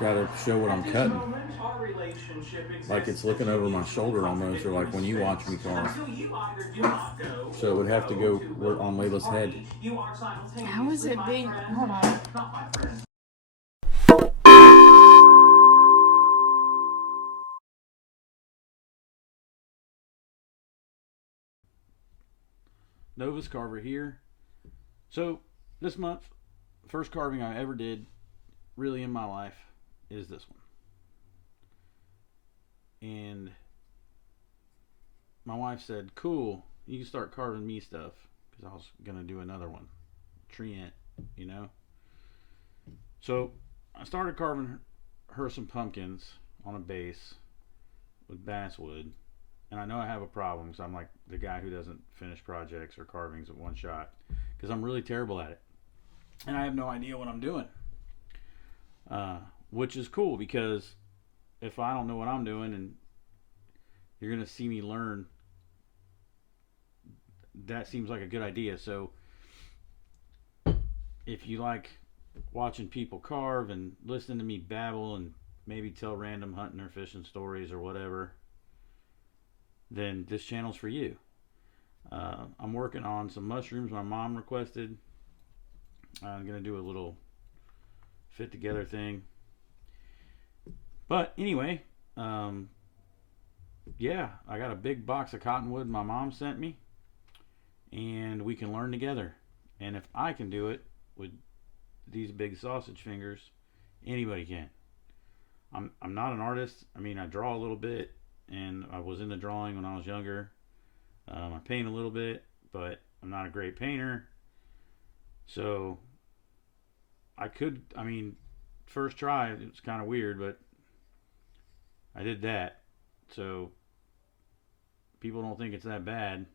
got to show what I'm cutting. Like it's looking over my shoulder almost, or like when you watch me carve. So it would have to go on Layla's head. How is it being? Hold on. Nova's carver here. So this month, first carving I ever did, really in my life, is this one. And my wife said, "Cool, you can start carving me stuff," because I was gonna do another one, treant, you know. So I started carving her some pumpkins on a base with basswood, and I know I have a problem because I'm like the guy who doesn't finish projects or carvings at one shot because I'm really terrible at it, and I have no idea what I'm doing. Which is cool because if I don't know what I'm doing and you're gonna see me learn, that seems like a good idea. So if you like watching people carve and listening to me babble and maybe tell random hunting or fishing stories or whatever, then this channel's for you. I'm working on some mushrooms my mom requested. I'm gonna do a little fit together thing. But anyway, yeah, I got a big box of cottonwood my mom sent me, and we can learn together. And if I can do it with these big sausage fingers, anybody can. I'm not an artist. I mean, I draw a little bit, and I was into drawing when I was younger. I paint a little bit, but I'm not a great painter. So I mean, first try, it was kind of weird, but I did that. So people don't think it's that bad.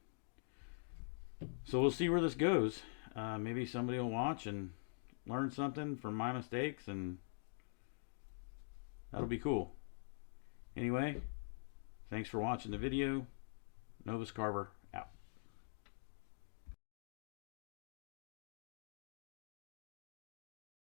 So we'll see where this goes. Maybe somebody will watch and learn something from my mistakes, and that'll be cool. Anyway, thanks for watching the video. Novus Carver